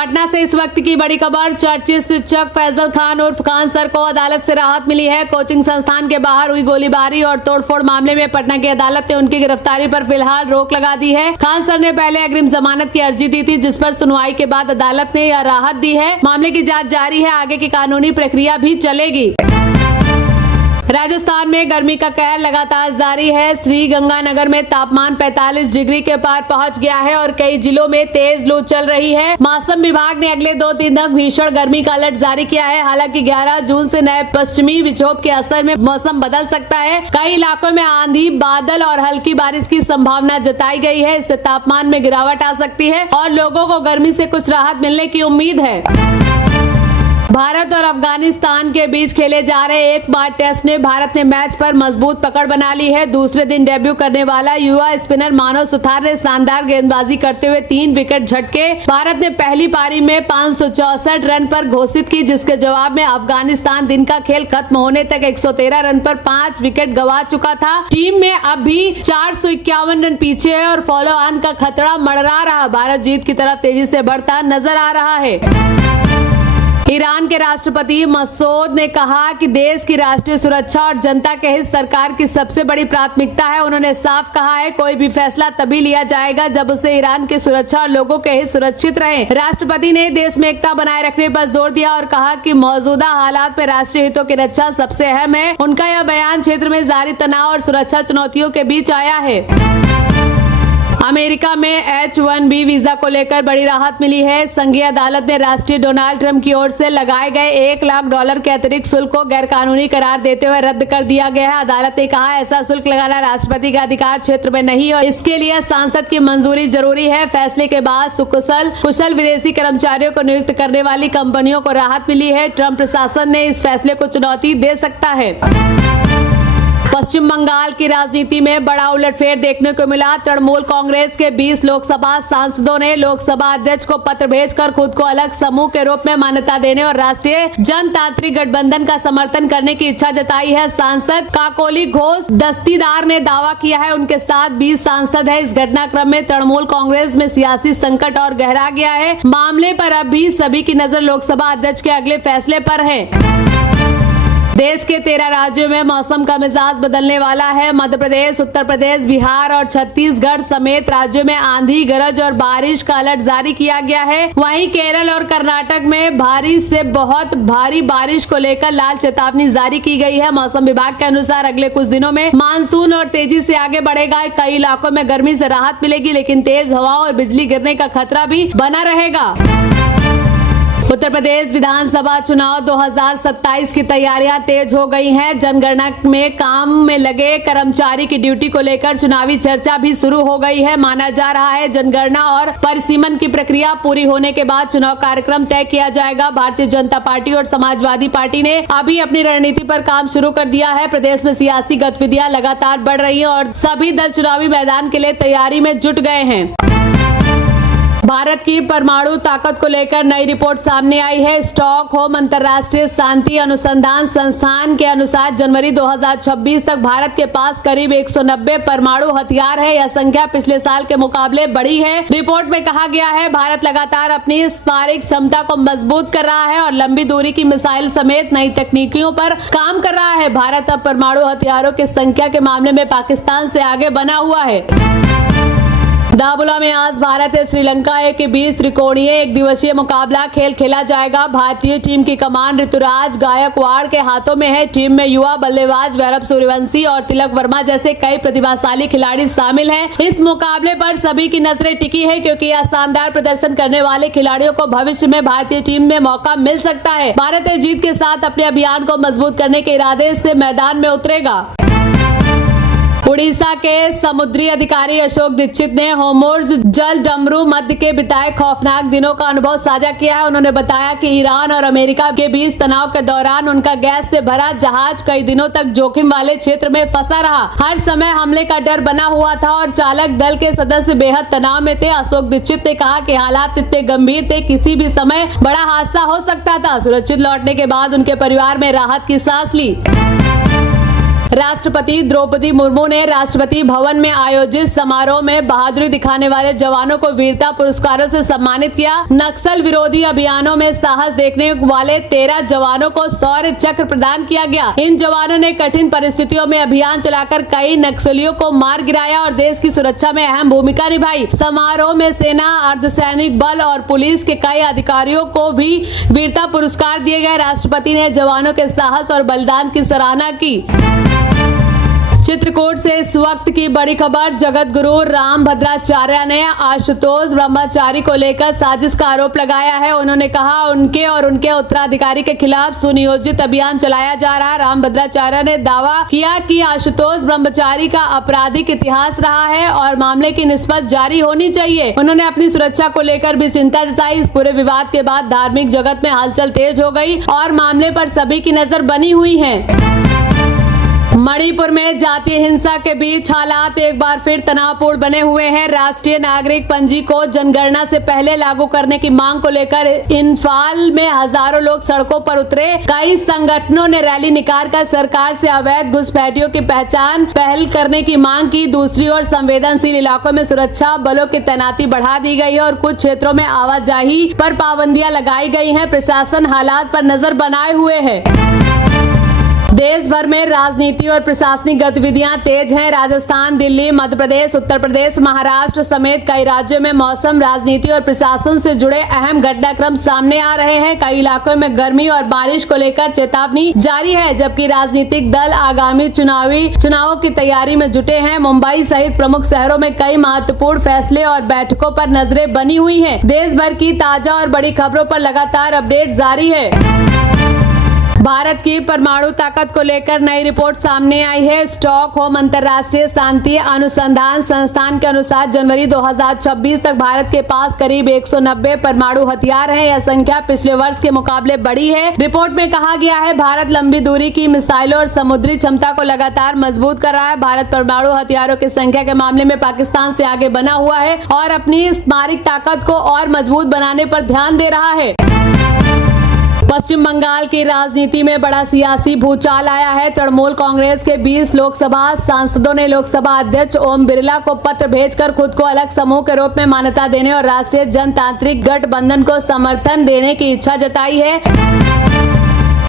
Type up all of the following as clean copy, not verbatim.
पटना से इस वक्त की बड़ी खबर। चर्चित शिक्षक फैजल खान उर्फ खान सर को अदालत से राहत मिली है। कोचिंग संस्थान के बाहर हुई गोलीबारी और तोड़फोड़ मामले में पटना की अदालत ने उनकी गिरफ्तारी पर फिलहाल रोक लगा दी है। खान सर ने पहले अग्रिम जमानत की अर्जी दी थी, जिस पर सुनवाई के बाद अदालत ने यह राहत दी है। मामले की जाँच जारी है, आगे की कानूनी प्रक्रिया भी चलेगी। राजस्थान में गर्मी का कहर लगातार जारी है। श्री गंगानगर में तापमान 45 डिग्री के पार पहुंच गया है और कई जिलों में तेज लू चल रही है। मौसम विभाग ने अगले 2-3 तक भीषण गर्मी का अलर्ट जारी किया है। हालांकि 11 जून से नए पश्चिमी विक्षोभ के असर में मौसम बदल सकता है। कई इलाकों में आंधी, बादल और हल्की बारिश की संभावना जताई गई है। इससे तापमान में गिरावट आ सकती है और लोगों को गर्मी से कुछ राहत मिलने की उम्मीद है। भारत और अफगानिस्तान के बीच खेले जा रहे एक बार टेस्ट में भारत ने मैच पर मजबूत पकड़ बना ली है। दूसरे दिन डेब्यू करने वाला युवा स्पिनर मानव सुथार ने शानदार गेंदबाजी करते हुए 3 विकेट झटके। भारत ने पहली पारी में 564 रन पर घोषित की, जिसके जवाब में अफगानिस्तान दिन का खेल खत्म होने तक 113 रन पर 5 विकेट गंवा चुका था। टीम में अब भी 451 रन पीछे है और फॉलो ऑन का खतरा मंडरा रहा। भारत जीत की तरफ तेजी से बढ़ता नजर आ रहा है। ईरान के राष्ट्रपति मसूद ने कहा कि देश की राष्ट्रीय सुरक्षा और जनता के हित सरकार की सबसे बड़ी प्राथमिकता है। उन्होंने साफ कहा है, कोई भी फैसला तभी लिया जाएगा जब उसे ईरान की सुरक्षा और लोगों के हित सुरक्षित रहे। राष्ट्रपति ने देश में एकता बनाए रखने पर जोर दिया और कहा कि मौजूदा हालात में राष्ट्रीय हितों की रक्षा सबसे अहम है। उनका यह बयान क्षेत्र में जारी तनाव और सुरक्षा चुनौतियों के बीच आया है। अमेरिका में H-1B वीजा को लेकर बड़ी राहत मिली है। संघीय अदालत ने राष्ट्रीय डोनाल्ड ट्रंप की ओर से लगाए गए $1 लाख के अतिरिक्त शुल्क को गैरकानूनी करार देते हुए रद्द कर दिया गया है। अदालत ने कहा, ऐसा शुल्क लगाना राष्ट्रपति के अधिकार क्षेत्र में नहीं और इसके लिए सांसद की मंजूरी जरूरी है। फैसले के बाद कुशल विदेशी कर्मचारियों को नियुक्त करने वाली कंपनियों को राहत मिली है। ट्रंप प्रशासन ने इस फैसले को चुनौती दे सकता है। पश्चिम बंगाल की राजनीति में बड़ा उलटफेर देखने को मिला। तृणमूल कांग्रेस के 20 लोकसभा सांसदों ने लोकसभा अध्यक्ष को पत्र भेजकर खुद को अलग समूह के रूप में मान्यता देने और राष्ट्रीय जनतांत्रिक गठबंधन का समर्थन करने की इच्छा जताई है। सांसद काकोली घोष दस्तीदार ने दावा किया है उनके साथ 20 सांसद है। इस घटनाक्रम में तृणमूल कांग्रेस में सियासी संकट और गहरा गया है। मामले पर अब भी सभी की नजर लोकसभा अध्यक्ष के अगले फैसले पर है। देश के 13 राज्यों में मौसम का मिजाज बदलने वाला है। मध्य प्रदेश, उत्तर प्रदेश, बिहार और छत्तीसगढ़ समेत राज्यों में आंधी, गरज और बारिश का अलर्ट जारी किया गया है। वहीं केरल और कर्नाटक में भारी से बहुत भारी बारिश को लेकर लाल चेतावनी जारी की गई है। मौसम विभाग के अनुसार अगले कुछ दिनों में मानसून और तेजी से आगे बढ़ेगा। कई इलाकों में गर्मी से राहत मिलेगी, लेकिन तेज हवाओं और बिजली गिरने का खतरा भी बना रहेगा। उत्तर प्रदेश विधानसभा चुनाव 2027 की तैयारियां तेज हो गई हैं। जनगणना में काम में लगे कर्मचारी की ड्यूटी को लेकर चुनावी चर्चा भी शुरू हो गई है। माना जा रहा है जनगणना और परिसीमन की प्रक्रिया पूरी होने के बाद चुनाव कार्यक्रम तय किया जाएगा। भारतीय जनता पार्टी और समाजवादी पार्टी ने अभी अपनी रणनीति पर काम शुरू कर दिया है। प्रदेश में सियासी गतिविधियां लगातार बढ़ रही हैं और सभी दल चुनावी मैदान के लिए तैयारी में जुट गए हैं। भारत की परमाणु ताकत को लेकर नई रिपोर्ट सामने आई है। स्टॉकहोम अंतर्राष्ट्रीय शांति अनुसंधान संस्थान के अनुसार जनवरी 2026 तक भारत के पास करीब 190 परमाणु हथियार है। यह संख्या पिछले साल के मुकाबले बढ़ी है। रिपोर्ट में कहा गया है, भारत लगातार अपनी स्मारक क्षमता को मजबूत कर रहा है और लंबी दूरी की मिसाइल समेत नई तकनीकों पर काम कर रहा है। भारत अब परमाणु हथियारों की संख्या के मामले में पाकिस्तान से आगे बना हुआ है। दाबुला में आज भारत और श्रीलंका के बीच त्रिकोणीय एक दिवसीय मुकाबला खेला जाएगा। भारतीय टीम की कमान ऋतुराज गायकवाड़ के हाथों में है। टीम में युवा बल्लेबाज वैभव सूर्यवंशी और तिलक वर्मा जैसे कई प्रतिभाशाली खिलाड़ी शामिल हैं। इस मुकाबले पर सभी की नजरें टिकी है, क्योंकि यह शानदार प्रदर्शन करने वाले खिलाड़ियों को भविष्य में भारतीय टीम में मौका मिल सकता है। भारत जीत के साथ अपने अभियान को मजबूत करने के इरादे से मैदान में उतरेगा। उड़ीसा के समुद्री अधिकारी अशोक दीक्षित ने होर्मुज जल डमरू मध्य के बिताए खौफनाक दिनों का अनुभव साझा किया है। उन्होंने बताया कि ईरान और अमेरिका के बीच तनाव के दौरान उनका गैस से भरा जहाज कई दिनों तक जोखिम वाले क्षेत्र में फंसा रहा। हर समय हमले का डर बना हुआ था और चालक दल के सदस्य बेहद तनाव में थे। अशोक दीक्षित ने कहा कि हालात इतने गंभीर थे, किसी भी समय बड़ा हादसा हो सकता था। सुरक्षित लौटने के बाद उनके परिवार में राहत की सांस ली। राष्ट्रपति द्रौपदी मुर्मू ने राष्ट्रपति भवन में आयोजित समारोह में बहादुरी दिखाने वाले जवानों को वीरता पुरस्कारों से सम्मानित किया। नक्सल विरोधी अभियानों में साहस देखने वाले 13 जवानों को शौर्य चक्र प्रदान किया गया। इन जवानों ने कठिन परिस्थितियों में अभियान चलाकर कई नक्सलियों को मार गिराया और देश की सुरक्षा में अहम भूमिका निभाई। समारोह में सेना, अर्धसैनिक बल और पुलिस के कई अधिकारियों को भी वीरता पुरस्कार दिए गए। राष्ट्रपति ने जवानों के साहस और बलिदान की सराहना की। चित्रकूट से इस वक्त की बड़ी खबर। जगत गुरु रामभद्राचार्य ने आशुतोष ब्रह्मचारी को लेकर साजिश का आरोप लगाया है। उन्होंने कहा उनके और उनके उत्तराधिकारी के खिलाफ सुनियोजित अभियान चलाया जा रहा है। रामभद्राचार्य ने दावा किया कि आशुतोष ब्रह्मचारी का आपराधिक इतिहास रहा है और मामले की निष्पक्ष जारी होनी चाहिए। उन्होंने अपनी सुरक्षा को लेकर भी चिंता जताई। इस पूरे विवाद के बाद धार्मिक जगत में हलचल तेज हो गई और मामले पर सभी की नजर बनी हुई है। मणिपुर में जातीय हिंसा के बीच हालात एक बार फिर तनावपूर्ण बने हुए हैं। राष्ट्रीय नागरिक पंजी को जनगणना से पहले लागू करने की मांग को लेकर इंफाल में हजारों लोग सड़कों पर उतरे। कई संगठनों ने रैली निकालकर सरकार से अवैध घुसपैठियों की पहल करने की मांग की। दूसरी ओर संवेदनशील इलाकों में सुरक्षा बलों की तैनाती बढ़ा दी गई है और कुछ क्षेत्रों में आवाजाही पर पाबंदियां लगाई गई हैं। प्रशासन हालात पर नजर बनाए हुए है। देश भर में राजनीति और प्रशासनिक गतिविधियां तेज हैं। राजस्थान, दिल्ली, मध्य प्रदेश, उत्तर प्रदेश, महाराष्ट्र समेत कई राज्यों में मौसम, राजनीति और प्रशासन से जुड़े अहम घटनाक्रम सामने आ रहे हैं। कई इलाकों में गर्मी और बारिश को लेकर चेतावनी जारी है, जबकि राजनीतिक दल आगामी चुनावों की तैयारी में जुटे हैं। मुंबई सहित प्रमुख शहरों में कई महत्वपूर्ण फैसले और बैठकों पर नजरें बनी हुई है। देश भर की ताजा और बड़ी खबरों पर लगातार अपडेट जारी है। भारत की परमाणु ताकत को लेकर नई रिपोर्ट सामने आई है। स्टॉकहोम अंतर्राष्ट्रीय शांति अनुसंधान संस्थान के अनुसार जनवरी 2026 तक भारत के पास करीब 190 परमाणु हथियार हैं। यह संख्या पिछले वर्ष के मुकाबले बढ़ी है। रिपोर्ट में कहा गया है भारत लंबी दूरी की मिसाइलों और समुद्री क्षमता को लगातार मजबूत कर रहा है। भारत परमाणु हथियारों की संख्या के मामले में पाकिस्तान से आगे बना हुआ है और अपनी स्मारक ताकत को और मजबूत बनाने पर ध्यान दे रहा है। पश्चिम बंगाल की राजनीति में बड़ा सियासी भूचाल आया है। तृणमूल कांग्रेस के 20 लोकसभा सांसदों ने लोकसभा अध्यक्ष ओम बिरला को पत्र भेजकर खुद को अलग समूह के रूप में मान्यता देने और राष्ट्रीय जनतांत्रिक गठबंधन को समर्थन देने की इच्छा जताई है।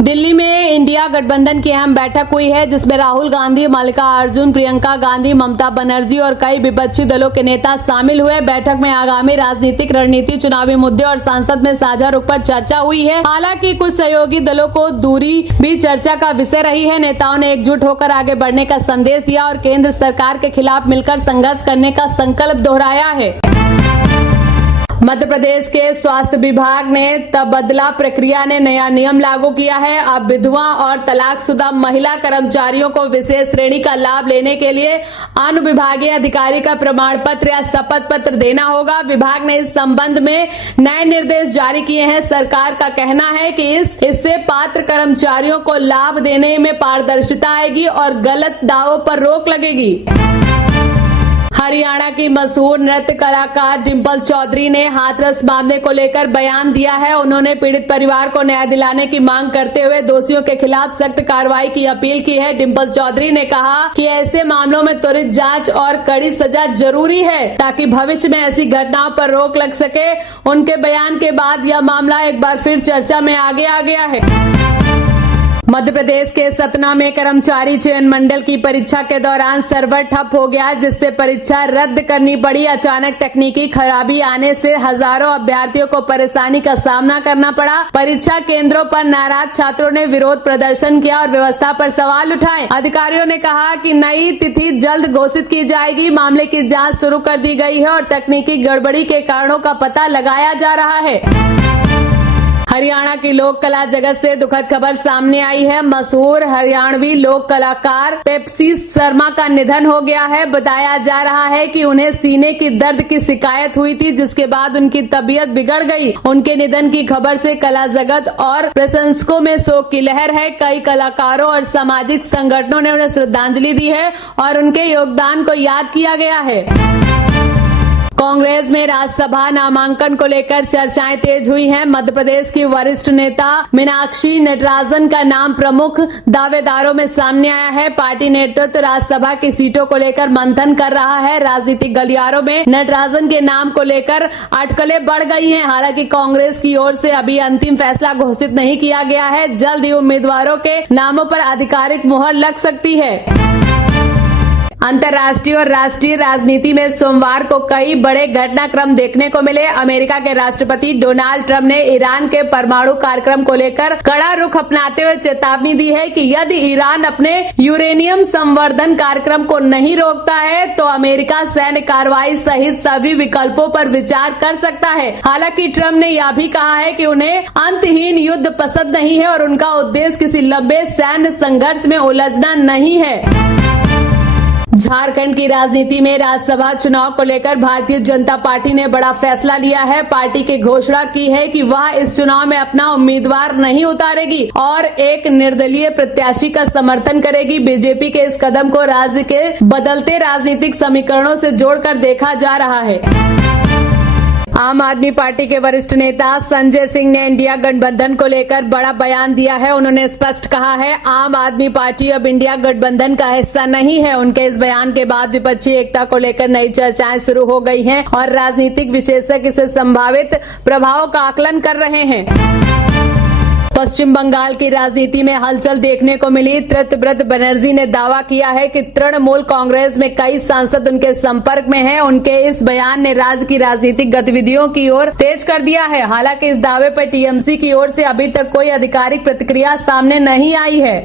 दिल्ली में इंडिया गठबंधन की अहम बैठक हुई है, जिसमें राहुल गांधी, मल्लिकार्जुन, प्रियंका गांधी, ममता बनर्जी और कई विपक्षी दलों के नेता शामिल हुए। बैठक में आगामी राजनीतिक रणनीति, चुनावी मुद्दे और संसद में साझा रुख पर चर्चा हुई है। हालांकि कुछ सहयोगी दलों को दूरी भी चर्चा का विषय रही है। नेताओं ने एकजुट होकर आगे बढ़ने का संदेश दिया और केंद्र सरकार के खिलाफ मिलकर संघर्ष करने का संकल्प दोहराया है। मध्य प्रदेश के स्वास्थ्य विभाग ने तबादला प्रक्रिया ने नया नियम लागू किया है। अब विधवा और तलाकशुदा महिला कर्मचारियों को विशेष श्रेणी का लाभ लेने के लिए अनुविभागीय अधिकारी का प्रमाण पत्र या शपथ पत्र देना होगा। विभाग ने इस संबंध में नए निर्देश जारी किए हैं। सरकार का कहना है कि इससे पात्र कर्मचारियों को लाभ देने में पारदर्शिता आएगी और गलत दावों पर रोक लगेगी। हरियाणा की मशहूर नृत्य कलाकार डिंपल चौधरी ने हाथरस मामले को लेकर बयान दिया है। उन्होंने पीड़ित परिवार को न्याय दिलाने की मांग करते हुए दोषियों के खिलाफ सख्त कार्रवाई की अपील की है। डिंपल चौधरी ने कहा कि ऐसे मामलों में त्वरित जांच और कड़ी सजा जरूरी है ताकि भविष्य में ऐसी घटनाओं पर रोक लग सके। उनके बयान के बाद यह मामला एक बार फिर चर्चा में आगे आ गया है। मध्य प्रदेश के सतना में कर्मचारी चयन मंडल की परीक्षा के दौरान सर्वर ठप हो गया, जिससे परीक्षा रद्द करनी पड़ी। अचानक तकनीकी खराबी आने से हजारों अभ्यर्थियों को परेशानी का सामना करना पड़ा। परीक्षा केंद्रों पर नाराज छात्रों ने विरोध प्रदर्शन किया और व्यवस्था पर सवाल उठाए। अधिकारियों ने कहा कि नई तिथि जल्द घोषित की जाएगी। मामले की जांच शुरू कर दी गई है और तकनीकी गड़बड़ी के कारणों का पता लगाया जा रहा है। हरियाणा की लोक कला जगत से दुखद खबर सामने आई है। मशहूर हरियाणवी लोक कलाकार पेप्सी शर्मा का निधन हो गया है। बताया जा रहा है कि उन्हें सीने की दर्द की शिकायत हुई थी, जिसके बाद उनकी तबीयत बिगड़ गई। उनके निधन की खबर से कला जगत और प्रशंसकों में शोक की लहर है। कई कलाकारों और सामाजिक संगठनों ने उन्हें श्रद्धांजलि दी है और उनके योगदान को याद किया गया है। कांग्रेस में राज्यसभा नामांकन को लेकर चर्चाएं तेज हुई हैं। मध्य प्रदेश की वरिष्ठ नेता मीनाक्षी नटराजन का नाम प्रमुख दावेदारों में सामने आया है। पार्टी नेतृत्व राज्यसभा की सीटों को लेकर मंथन कर रहा है। राजनीतिक गलियारों में नटराजन के नाम को लेकर अटकलें बढ़ गई हैं। हालांकि कांग्रेस की ओर से अभी अंतिम फैसला घोषित नहीं किया गया है। जल्द ही उम्मीदवारों के नामों पर आधिकारिक मुहर लग सकती है। अंतर्राष्ट्रीय और राष्ट्रीय राजनीति में सोमवार को कई बड़े घटनाक्रम देखने को मिले। अमेरिका के राष्ट्रपति डोनाल्ड ट्रंप ने ईरान के परमाणु कार्यक्रम को लेकर कड़ा रुख अपनाते हुए चेतावनी दी है कि यदि ईरान अपने यूरेनियम संवर्धन कार्यक्रम को नहीं रोकता है तो अमेरिका सैन्य कार्रवाई सहित सभी विकल्पों पर विचार कर सकता है। हालांकि ट्रंप ने यह भी कहा है कि उन्हें अंतहीन युद्ध पसंद नहीं है और उनका उद्देश्य किसी लंबे सैन्य संघर्ष में उलझना नहीं है। झारखंड की राजनीति में राज्यसभा चुनाव को लेकर भारतीय जनता पार्टी ने बड़ा फैसला लिया है। पार्टी की घोषणा की है कि वह इस चुनाव में अपना उम्मीदवार नहीं उतारेगी और एक निर्दलीय प्रत्याशी का समर्थन करेगी। बीजेपी के इस कदम को राज्य के बदलते राजनीतिक समीकरणों से जोड़कर देखा जा रहा है। आम आदमी पार्टी के वरिष्ठ नेता संजय सिंह ने इंडिया गठबंधन को लेकर बड़ा बयान दिया है। उन्होंने स्पष्ट कहा है आम आदमी पार्टी अब इंडिया गठबंधन का हिस्सा नहीं है। उनके इस बयान के बाद विपक्षी एकता को लेकर नई चर्चाएं शुरू हो गई हैं और राजनीतिक विशेषज्ञ इसे संभावित प्रभाव का आकलन कर रहे हैं। पश्चिम बंगाल की राजनीति में हलचल देखने को मिली। तृप्त बनर्जी ने दावा किया है कि तृणमूल कांग्रेस में कई सांसद उनके संपर्क में हैं। उनके इस बयान ने राज्य की राजनीतिक गतिविधियों की ओर तेज कर दिया है। हालांकि इस दावे पर टीएमसी की ओर से अभी तक कोई आधिकारिक प्रतिक्रिया सामने नहीं आई है।